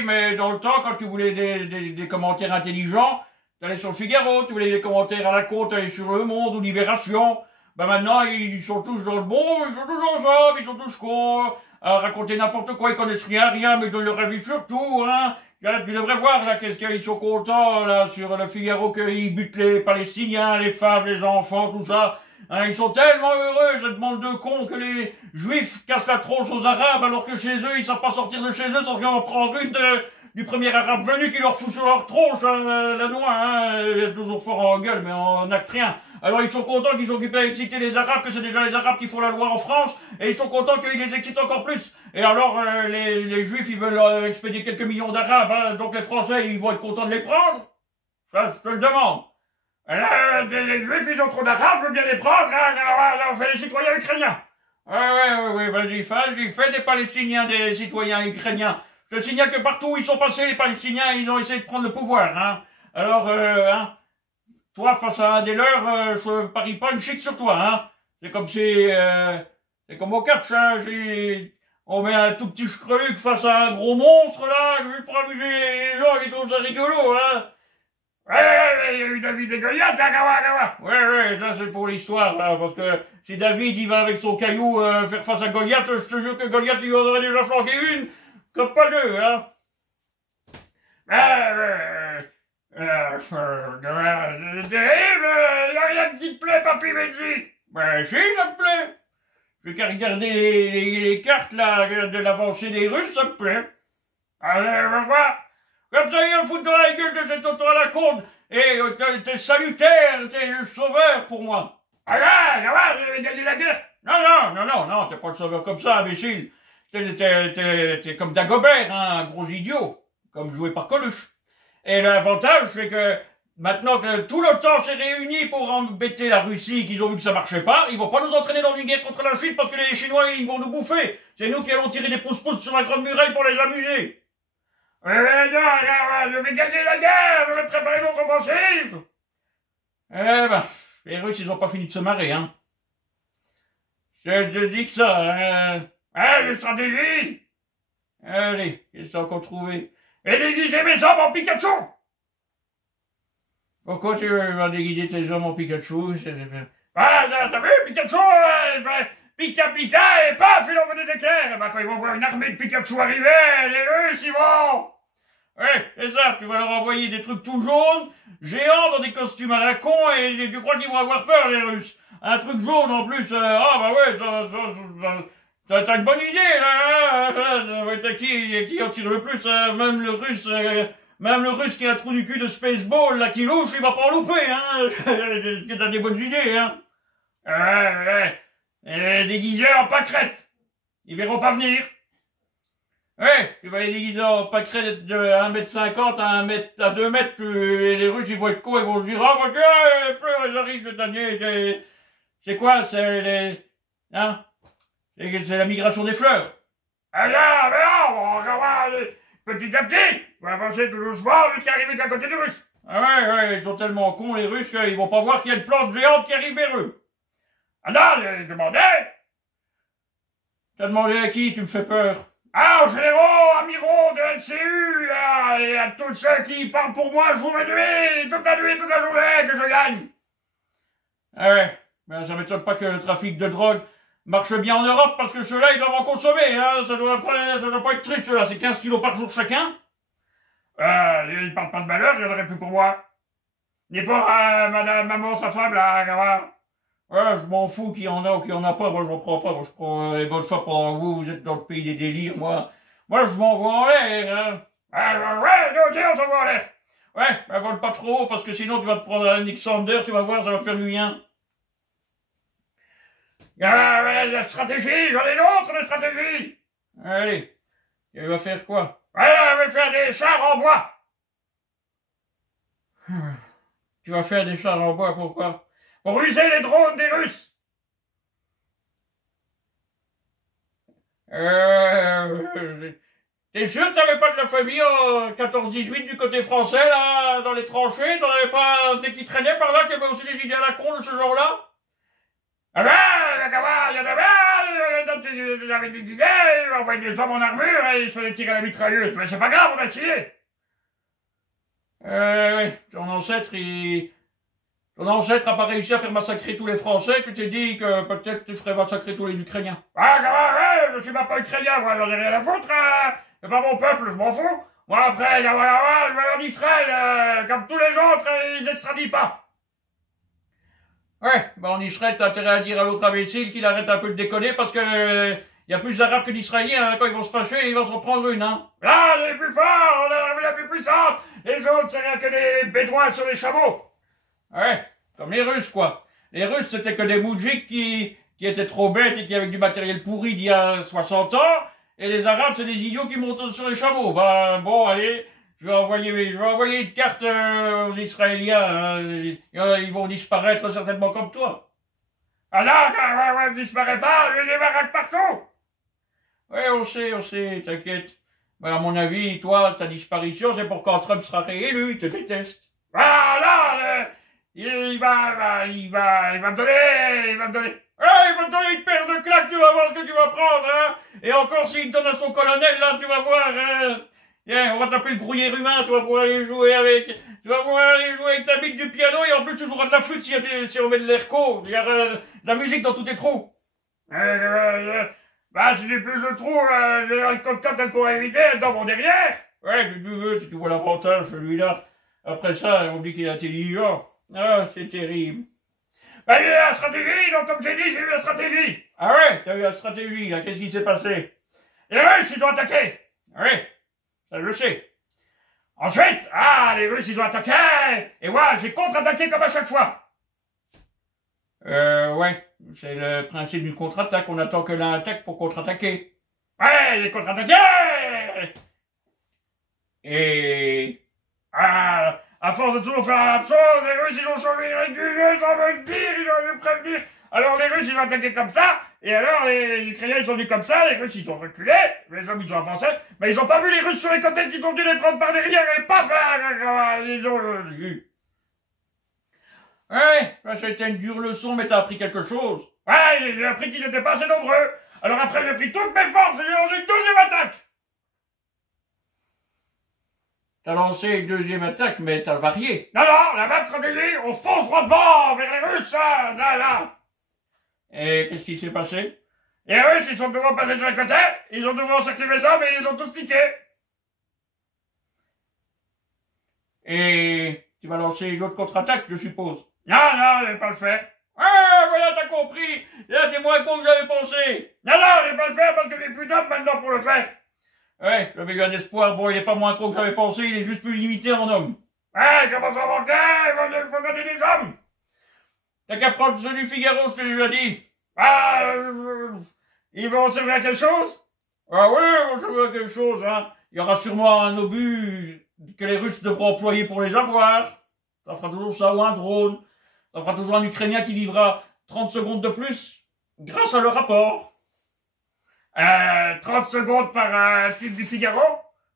mais dans le temps, quand tu voulais des commentaires intelligents, t'allais sur le Figaro, tu voulais des commentaires à la con, t'allais sur Le Monde ou Libération. Maintenant, ils sont tous dans le bon, ils sont tous ensemble, ils sont tous cons, à raconter n'importe quoi, ils connaissent rien, mais ils donnent leur avis sur tout, hein. Tu devrais voir, là, qu'est-ce qu'ils sont contents, là, sur le Figaro, qu'ils butent les Palestiniens, les femmes, les enfants, tout ça. Hein, ils sont tellement heureux, cette bande de cons, que les Juifs cassent la tronche aux Arabes, alors que chez eux, ils savent pas sortir de chez eux sans en prendre une du premier Arabe venu qui leur fout sur leur tronche, hein, la noix, hein, il est toujours fort en gueule, mais en acte rien. Alors ils sont contents qu'ils ont occupé à exciter les Arabes, que c'est déjà les Arabes qui font la loi en France, et ils sont contents qu'ils les excitent encore plus. Et alors, les Juifs, ils veulent expédier quelques millions d'Arabes, hein, donc les Français, ils vont être contents de les prendre. Ça, je te le demande. Les Juifs, ils ont trop d'Arabes, je veux bien les prendre, on fait les citoyens ukrainiens. Ouais, vas-y, fais des Palestiniens, des citoyens ukrainiens. Je te signale que partout où ils sont passés, les Palestiniens, ils ont essayé de prendre le pouvoir, hein. Alors, toi, face à un des leurs, je parie pas une chic sur toi, hein. C'est comme si, c'est comme au catch, hein. On met un tout petit chreluc face à un gros monstre, là, juste pour amuser les gens qui trouvent ça rigolo, hein. Ouais, il y a eu David et Goliath, hein, Ouais, ça c'est pour l'histoire, là, parce que si David, il va avec son caillou faire face à Goliath, je te jure que Goliath, il en aurait déjà flanqué une, comme pas deux, hein. Il y a rien qui te plaît, papy Benji. Ben, si, ça me plaît. J'ai qu'à regarder les cartes, là, de l'avancée des Russes, ça me plaît. Allez, quoi? Comme ça, il en fout dans la gueule de cet auto à la con. Et t'es salutaire, t'es le sauveur pour moi. J'ai gagné la guerre. Non, t'es pas le sauveur comme ça, imbécile. T'es comme Dagobert, hein, un gros idiot, comme joué par Coluche. Et l'avantage, c'est que maintenant que tout l'OTAN s'est réuni pour embêter la Russie, qu'ils ont vu que ça marchait pas, ils vont pas nous entraîner dans une guerre contre la Chine parce que les Chinois, ils vont nous bouffer. C'est nous qui allons tirer des pouces-pouces sur la grande muraille pour les amuser. Je vais gagner la guerre, je vais préparer notre offensive. Eh ben, les Russes, ils ont pas fini de se marrer, hein. Je te dis que ça, une stratégie. Allez, qu'est-ce qu'on a encore trouvé? Et déguiser mes hommes en Pikachu. Pourquoi tu vas déguiser tes hommes en Pikachu? T'as vu, Pikachu, Pika Pika, et paf, il envoie des éclairs. Bah, quand ils vont voir une armée de Pikachu arriver, les Russes, ils vont... Ouais, c'est ça, tu vas leur envoyer des trucs tout jaunes, géants, dans des costumes à la con, et tu crois qu'ils vont avoir peur, les Russes. Un truc jaune, en plus, bah ouais, t'as une bonne idée, là, qui en tire le plus, même le russe qui a un trou du cul de Spaceball, là, qui louche, il va pas en louper, hein. T'as des bonnes idées, hein. Déguisés en pâquerette. Ils verront pas venir. Ouais, tu vas les déguiser en pâquerette de 1,50 m à 2 mètres, et les Russes, ils vont être cons, ils vont se dire, ah, bah, tiens, les fleurs, elles arrivent cette année, c'est quoi, c'est la migration des fleurs. Ah là, mais non, on va voir, petit à petit, on va avancer tout doucement, jusqu'à arriver qu'à côté des Russes. Ah ouais, ils sont tellement cons, les Russes, qu'ils vont pas voir qu'il y a une plante géante qui arrive vers eux. Ah non, j'ai demandé. T'as demandé à qui? Tu me fais peur. Ah, aux généraux, amiraux de LCU, là, et à tous ceux qui parlent pour moi, je vous réduis toute la nuit, toute la journée, que je gagne. Ah ouais, ben ça m'étonne pas que le trafic de drogue marche bien en Europe, parce que ceux-là, ils doivent en consommer, hein, ça doit pas être triste, ceux-là, c'est 15 kilos par jour chacun. Ils parlent pas de malheur, il y en aurait plus pour moi. Ni pour madame, maman, sa femme, là, gamin. Ouais, je m'en fous qu'il y en a ou qu'il y en a pas, moi j'en prends pas, moi je prends les bonnes fois pendant que vous êtes dans le pays des délires, moi je m'envoie en l'air, hein. Ouais, nous on s'envoie en l'air. Ouais, ben vole pas trop haut, parce que sinon tu vas te prendre un Alexander, tu vas voir, ça va te faire du bien. La stratégie, j'en ai d'autres, la stratégie. Allez, tu vas faire quoi? Ouais, on va faire des chars en bois. Tu vas faire des chars en bois, pourquoi? Pour user les drones des Russes. T'es sûr que t'avais pas de la famille en 14-18 du côté français, là, dans les tranchées? T'en avais pas des qui traînaient par là, qui avaient aussi des idées à la con de ce genre-là? Ah ben, il y avait des idées, ils envoyaient des hommes en armure et ils se faisaient tirer la mitrailleuse. Mais c'est pas grave, on a tiré. Ton ancêtre a pas réussi à faire massacrer tous les Français, tu t'es dit que peut-être tu ferais massacrer tous les Ukrainiens. Je suis pas Ukrainien, moi, j'en ai rien à foutre, c'est pas mon peuple, je m'en fous. Moi, après, je vais en Israël, comme tous les autres, ils extradient pas. Ouais, en Israël, t'as intérêt à dire à l'autre imbécile qu'il arrête un peu de déconner, parce que, y a plus d'Arabes que d'Israéliens, hein, quand ils vont se fâcher, ils vont s'en prendre une, hein. Là, les plus forts, on a l'armée la plus puissante, les autres, c'est rien que des bédouins sur les chameaux. Ouais, comme les Russes, quoi. Les Russes, c'était que des moudjiks qui étaient trop bêtes et qui avaient du matériel pourri d'il y a 60 ans, et les Arabes, c'est des idiots qui montent sur les chameaux. Bah, bon, allez, je vais envoyer une carte aux Israéliens, hein. Ils vont disparaître certainement comme toi. Ah non, ne disparaît pas, il y a des baraques partout. Ouais, on sait, t'inquiète. Bah, à mon avis, toi, ta disparition, c'est pour quand Trump sera réélu, il te déteste. Voilà, il va me donner une paire de claques, tu vas voir ce que tu vas prendre, hein. Et encore s'il te donne à son colonel, là, tu vas voir, on va taper le gruyère humain, tu vas pouvoir aller jouer avec ta bite du piano, et en plus tu joueras de la flûte si on met de l'airco, il y a de la musique dans tous tes trous. Bah, si j'ai plus de trous, j'ai la cocotte, elle pourrait éviter, dans mon derrière. Ouais, si tu veux, si tu vois l'avantage, celui-là. Après ça, on dit qu'il est intelligent. Ah, c'est terrible. Bah, j'ai eu la stratégie, donc comme j'ai dit, j'ai eu la stratégie. Ah ouais, t'as eu la stratégie, là, qu'est-ce qui s'est passé? Les Russes, ils ont attaqué. Ouais, ça je le sais. Ensuite, les Russes, ils ont attaqué, et moi, j'ai contre-attaqué comme à chaque fois. Ouais, c'est le principe d'une contre-attaque, on attend que l'un attaque pour contre-attaquer. Ouais, j'ai contre-attaqué. Et... force de toujours faire la même chose, les Russes, ils ont changé les règles, sans me le dire, ils ont dû me prévenir. Alors les Russes, ils ont attaqué comme ça, et alors les Ukrainiens, ils sont venus comme ça, les Russes, ils ont reculé, les hommes, ils ont avancé, mais ils ont pas vu les Russes sur les côtés qui sont venus les prendre par derrière, et paf, ils ont... Ouais, ça c'était une dure leçon, mais t'as appris quelque chose. Ouais, j'ai appris qu'ils étaient pas assez nombreux. Alors après, j'ai pris toutes mes forces et j'ai lancé une deuxième attaque. T'as lancé une deuxième attaque, mais t'as varié. Non, non, la même stratégie, on fonce droit devant, vers les Russes, là. Et qu'est-ce qui s'est passé? Les Russes, ils sont de nouveau passés sur les côtés, ils ont de nouveau encerclé mes hommes et ils ont tous niqué. Et tu vas lancer une autre contre-attaque, je suppose. Non, non, je vais pas le faire. Ah, voilà, t'as compris. Là, t'es moins con que j'avais pensé. Non, non, je vais pas le faire parce que j'ai plus d'hommes maintenant pour le faire. Ouais, j'avais eu un espoir. Bon, il est pas moins con que j'avais pensé, il est juste plus limité en hommes. Ouais, comment ça manquer? Il faut donner des hommes. T'as qu'à prendre ceux du Figaro, je te l'ai déjà dit. Ah, ils vont servir à quelque chose? Ah oui, on servir à quelque chose, hein. Il y aura sûrement un obus que les Russes devront employer pour les avoir. Ça fera toujours ça, ou un drone. Ça fera toujours un Ukrainien qui vivra 30 secondes de plus grâce à leur rapport. 30 secondes par titre du Figaro?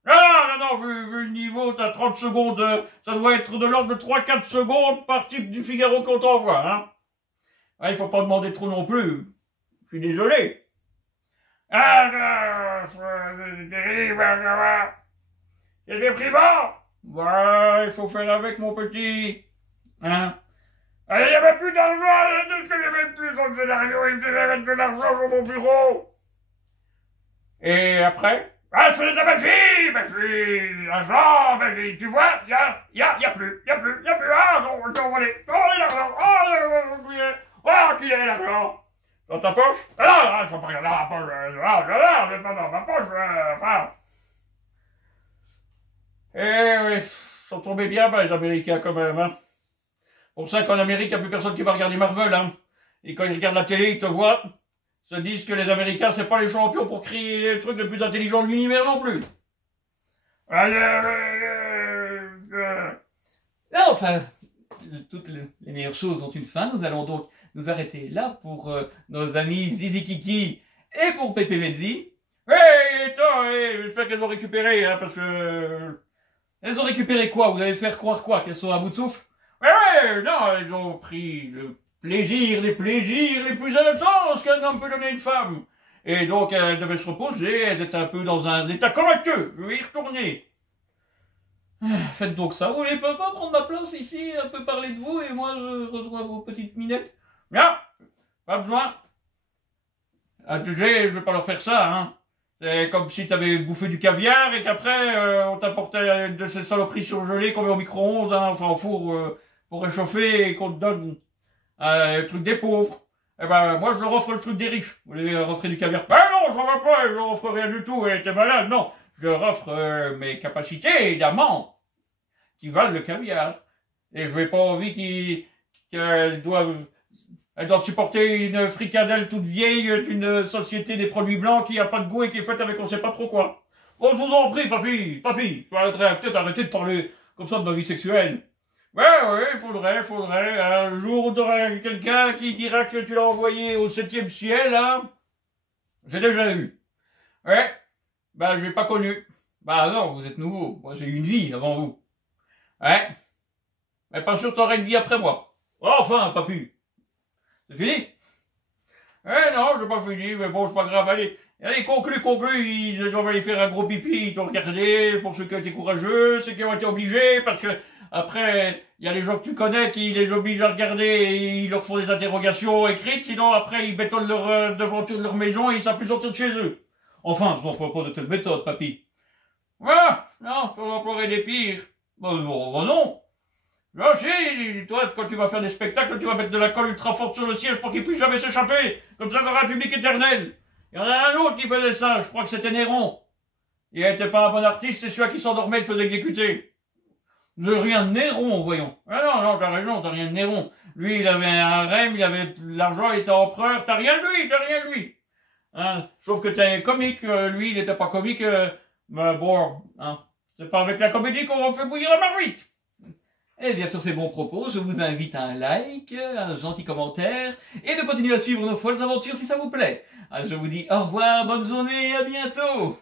Non, vu le niveau, t'as 30 secondes, ça doit être de l'ordre de 3-4 secondes par type du Figaro qu'on t'envoie, hein. Ouais, il faut pas demander trop non plus. Je suis désolé. C'est déprimant. Ouais, il faut faire avec, mon petit. Hein? Il n'y avait plus d'argent, il n'y avait plus dans le scénario, il me devait mettre de l'argent sur mon bureau. Et après? Ah, je faisais de la magie, magie, tu vois, y a plus, ah, non, je vais envoler l'argent, qu'il y ait l'argent. Dans ta poche? Ah, il faut pas regarder dans la poche, c'est pas dans ma poche, enfin. Eh oui, ils sont tombés bien, les Américains, quand même, hein. Pour ça qu'en Amérique, il n'y a plus personne qui va regarder Marvel, hein. Et quand ils regardent la télé, ils te voient, se disent que les Américains, c'est pas les champions pour créer les trucs les plus intelligents de l'univers non plus. Non, enfin, toutes les meilleures choses ont une fin. Nous allons donc nous arrêter là pour nos amis Zizi Kiki et pour Pepe Mezzi. J'espère qu'elles ont récupéré, hein, parce que... Elles ont récupéré quoi? Vous allez faire croire quoi? Qu'elles sont à bout de souffle? Non, elles ont pris le plaisir, des plaisirs les plus intenses qu'un homme peut donner à une femme. Et donc, elles devaient se reposer, elles étaient un peu dans un état comateux. Je vais y retourner. Faites donc ça. Vous voulez pas prendre ma place ici, un peu parler de vous, et moi je rejoins vos petites minettes? Non, pas besoin. Ah, tu sais, je vais pas leur faire ça, hein. C'est comme si t'avais bouffé du caviar et qu'après on t'apportait de ces saloperies surgelées qu'on met au micro-ondes, hein, enfin au four pour réchauffer et qu'on te donne le truc des pauvres. Eh ben moi je leur offre le truc des riches. Vous voulez leur offrir du caviar? Non, j'en veux pas, je leur offre rien du tout, t'es malade, non. Je leur offre mes capacités d'amant qui valent le caviar. Et je n'ai pas envie qu'elles doivent supporter une fricadelle toute vieille d'une société des produits blancs qui a pas de goût et qui est faite avec on sait pas trop quoi. Bon, je vous en prie, papy, faut peut-être arrêter de parler comme ça de ma vie sexuelle. Ouais, faudrait, le jour où t'auras quelqu'un qui dira que tu l'as envoyé au 7e ciel, hein, j'ai déjà eu. Ouais, je l'ai pas connu. Non, vous êtes nouveau, moi j'ai eu une vie avant vous. Ouais, mais pas sûr t'auras une vie après moi. Enfin, papy. C'est fini? Non, j'ai pas fini, mais bon, c'est pas grave, allez, conclue, ils doivent aller faire un gros pipi, ils t'ont regardé, pour ceux qui ont été courageux, ceux qui ont été obligés, parce que, après, il y a les gens que tu connais qui les obligent à regarder et ils leur font des interrogations écrites, sinon après, ils bétonnent leur devanture de leur maison et ils savent plus sortir de chez eux. Enfin, je n'emploie pas de telle méthode, papy. Non, on emploierait des pires. Non. Là, si, toi, quand tu vas faire des spectacles, tu vas mettre de la colle ultra forte sur le siège pour qu'il puisse jamais s'échapper. Comme ça, t'auras un public éternel. Il y en a un autre qui faisait ça, je crois que c'était Néron. Il n'était pas un bon artiste, c'est celui qui s'endormait et le faisait exécuter. Vous avez rien de Néron, voyons. Non, t'as raison, t'as rien de Néron. Lui, il avait un harem, il avait de l'argent, il était empereur, t'as rien de lui. Hein, sauf que t'es comique, lui, il n'était pas comique, mais bon, hein. C'est pas avec la comédie qu'on fait bouillir la marmite. Et bien sur ces bons propos, je vous invite à un like, un gentil commentaire, et de continuer à suivre nos folles aventures si ça vous plaît. Je vous dis au revoir, bonne journée, à bientôt.